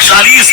40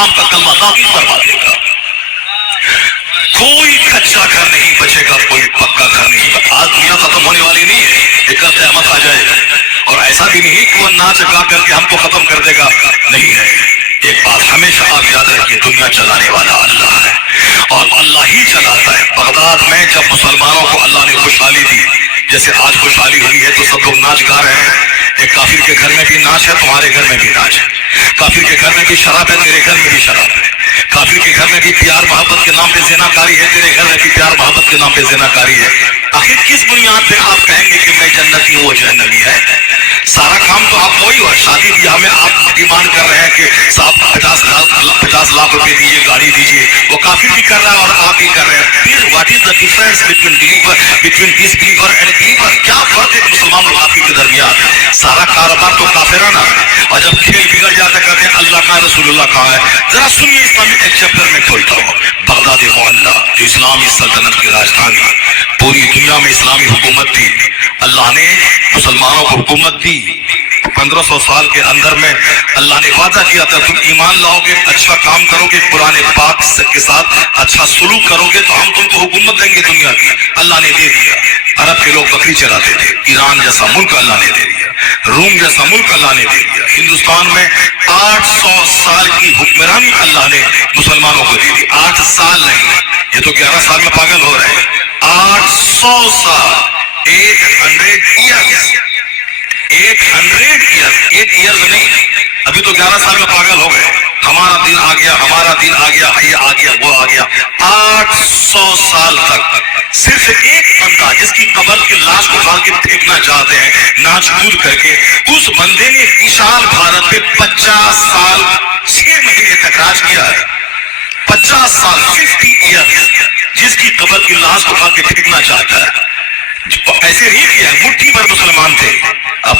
اسلام کا کلمہ داخل کروا دے گا. کوئی کچا گھر نہیں بچے گا, کوئی پکا گھر نہیں. آج دنیا ختم ہونے والی نہیں ہے, ایک قیامت آ جائے گا. اور ایسا بھی نہیں کہ وہ ناچ گا کر کے ہم کو ختم کر دے گا, نہیں ہے. ایک بات ہمیشہ آپ یاد رکھیے, دنیا چلانے والا اللہ ہے اور اللہ ہی چلاتا ہے. بغداد میں جب مسلمانوں کو اللہ نے خوشحالی دی, جیسے آج خوشحالی ہوئی ہے تو سب لوگ ناچ گا رہے ہیں. ایک کافر کے گھر میں بھی ناچ ہے, تمہارے گھر میں بھی ناچ ہے. کافر کے گھر میں بھی شراب ہے, تیرے گھر میں بھی شراب ہے. کافر کے گھر میں بھی پیار محبت کے نام پہ زنا کاری ہے, تیرے گھر میں بھی پیار محبت کے نام پہ زنا کاری ہے. آخر کس بنیاد پہ آپ کہیں گے کہ میں جنتی ہوں وہ جہنمی ہے؟ سارا کام تو آپ وہی ہو. شادی بیاہ میں آپ ڈیمانڈ کر رہے ہیں کہ صاحب 50 لاکھ روپے دیجیے, گاڑی دیجیے. وہ کافر بھی کر رہا ہے اور آپ بھی کر رہے ہیں. پھر what is the difference between disbeliever and believer? کیا فرق ہے مسلمان اور کافر کے درمیان؟ سارا کاروبار تو کافرانہ ہے. اور جب کھیل بگڑ جاتا کہتے ہیں اللہ کہاں رسول اللہ کہاں ہے. ذرا سنیے, اسلامی ایک چیپٹر میں کھولتا ہوں. بغداد معلّہ جو اسلامی سلطنت کی راجدھانی, پوری دنیا میں اسلامی حکومت تھی. اللہ نے مسلمانوں کو حکومت دی. 1500 سال کے اندر میں اللہ نے وعدہ کیا تھا, تم ایمان لاؤ گے, اچھا کام کرو گے, قرآن پاک کے ساتھ اچھا سلوک کرو گے تو ہم تم کو حکومت دیں گے دنیا کی. اللہ نے دے دیا. عرب کے لوگ بکری چراتے تھے, ایران جیسا ملک اللہ نے دے دیا. روم جیسا ملک اللہ نے دے دیا. ہندوستان میں 800 سال کی حکمرانی اللہ نے مسلمانوں کو دے دی. 8 سال نہیں, یہ تو 11 سال میں پاگل ہو رہے ہیں. 800 سال, 800 ایئرز, 800 ایئرز نہیں. ابھی تو 11 سال میں پاگل ہو گئے. ہمارا دن آ گیا, ہمارا دن آ گیا, یہ آ گیا, وہ آ گیا. 800 سال تک صرف ایک بندہ جس کی قبر کی لاش اٹھا کے پھینکنا چاہتے ہیں ناچ کود کر کے, اس بندے نے وشال بھارت پہ 50 سال 6 مہینے تک راج کیا ہے. 50 سال 50 ایئر جس کی قبر کی لاش اٹھا کے پھینکنا چاہتا ہے. ایسے نہیں کیا, مٹھی پر مسلمان تھے.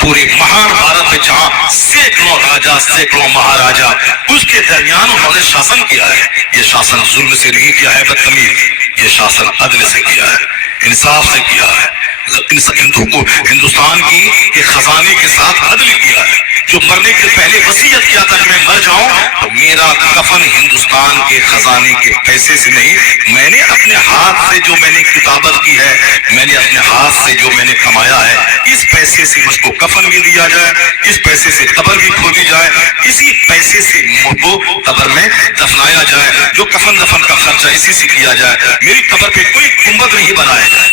پورے مہان بھارت میں جہاں سینکڑوں راجا, سینکڑوں مہاراجا, اس کے درمیان انہوں نے شاسن کیا ہے. یہ شاسن ظلم سے نہیں کیا ہے بدتمیز, یہ شاسن عدل سے کیا ہے, انصاف سے کیا ہے. ہندوستان کی ایک خزانے کے ساتھ عدل کیا ہے. جو مرنے کے پہلے وصیت کیا تھا کہ میں مر جاؤں تو میرا کفن ہندوستان کے خزانے کے پیسے سے نہیں, میں نے اپنے ہاتھ سے جو میں نے کتابت کی ہے, میں نے اپنے ہاتھ سے جو میں نے کمایا ہے, اس پیسے سے مجھ کو کفن بھی دیا جائے, اس پیسے سے قبر بھی کھودی جائے, اسی پیسے سے مجھ کو قبر میں دفنایا جائے, جو کفن دفن کا خرچہ اسی سے کیا جائے. میری قبر پہ کوئی گنبد نہیں بنائے گا.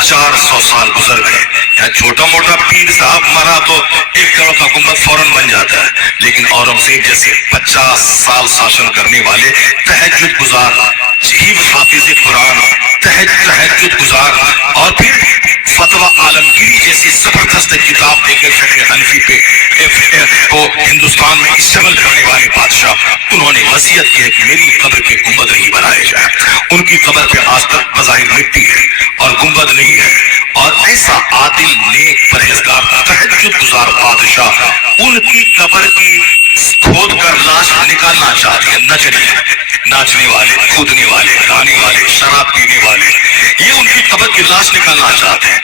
400 سال گزر گئے. یا چھوٹا موٹا پیر صاحب مرا تو 1 کروڑ کا گنبد فوراً بن جاتا ہے. لیکن اورنگزیب جیسے 50 سال شاسن کرنے والے, تہجد گزار, حافظ قرآن, تہجد گزار, اور پھر فتویٰ عالمگیری جیسی زبردست کتاب دے کر فقہ حنفی پہ وہ ہندوستان میں اشتغال کرنے والے بادشاہ, انہوں نے وصیت کی ہے کہ میری قبر پہ گنبد نہیں بنائے جائے. ان کی قبر پہ آج تک بظاہر مٹی ہے اور گنبد نہیں ہے. اور ایسا عادل, نیک, پرہیزگار, تہجد گزار بادشاہ ان کی قبر کی کھود کر لاش نکالنا چاہتے ہیں. ناچنے والے, کودنے والے, گانے والے, شراب پینے والے, یہ ان کی قبر کی لاش نکالنا چاہتے ہیں.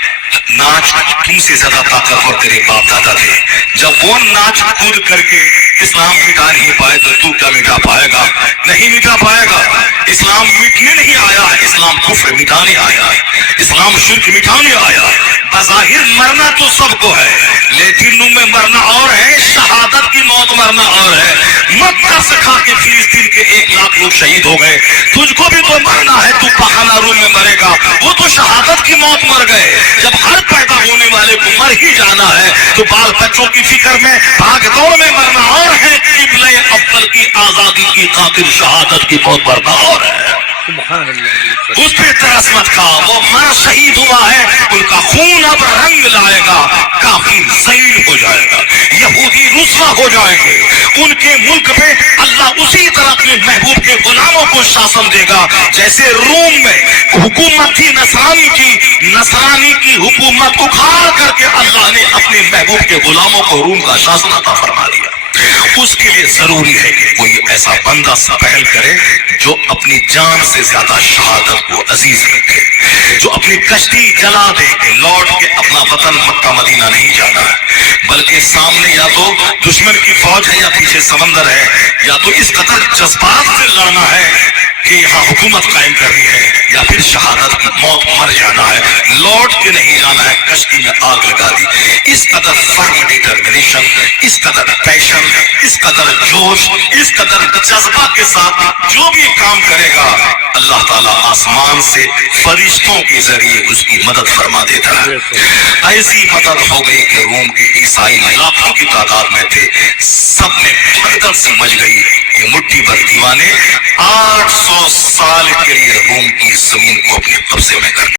ناچ تم سے زیادہ طاقتور تیرے باپ دادا تھے. جب وہ ناچ کود کر کے اسلام مٹا نہیں پائے تو کیا مٹا پائے گا؟ نہیں مٹا پائے گا. اسلام مٹنے نہیں آیا ہے, اسلام کفر مٹانے آیا ہے, اسلام شرک مٹانے آیا ہے. بظاہر مرنا تو سب کو ہے, لیٹرینوں میں مرنا اور ہے, شہادت کی موت مرنا اور ہے. مکہ سے کھا کے فلسطین کے 1 لاکھ لوگ شہید ہو گئے, تجھ کو بھی تو مرنا ہے, تو پہانا روم میں مرے گا. وہ تو شہادت کی موت مر گئے. جب ہر پیدا ہونے والے کو مر ہی جانا ہے تو بال بچوں کی فکر میں بھاگ دوڑ میں مرنا اور ہے, قبلہ اول کی آزادی کی خاطر شہادت کی موت مرنا اور ہے. اس پہ ترس مت کھا, وہ مر شہید ہوا ہے, ان کا خون اب رنگ لائے گا. کافر ذلیل ہو جائے گا, یہودی رسوا ہو جائیں گے. ان کے ملک پہ اللہ اسی طرح اپنے محبوب کے غلاموں کو شاسن دے گا جیسے روم میں حکومت تھی نصرانی کی. نصرانی کی حکومت اکھاڑ کر کے اللہ نے اپنے محبوب کے غلاموں کو روم کا شاسن عطا فرما دیا. اس کے لیے ضروری ہے کہ کوئی ایسا بندہ پہل کرے جو اپنی جان سے زیادہ شہادت کو عزیز رکھے، جو اپنی کشتی جلا دے کہ لوٹ کے اپنا وطن مکہ مدینہ نہیں جانا ہے، بلکہ سامنے یا تو دشمن کی فوج ہے یا پیچھے سمندر ہے، یا تو اس قدر جذبات سے لڑنا ہے کہ یہاں حکومت قائم کرنی ہے، یا پھر شہادت موت مر جانا ہے، لوٹ کے نہیں جانا ہے، کشتی میں آگ لگا دی۔ اس قدر فرم ڈیٹرمنیشن، اس قدر پیشن، اس قدر جوش، اس قدر جذبہ کے ساتھ جو بھی کام کرے گا اللہ تعالیٰ آسمان سے فرشتوں کے ذریعے اس کی مدد فرما دیتا ہے۔ ایسی مدد ہو گئی کہ روم کے عیسائی لاکھوں کی تعداد میں تھے، سب میں بھگدڑ سی مچ گئی کہ مٹھی بھر دیوانے 800 سال کے لیے روم کی زمین کو اپنے قبضے میں کر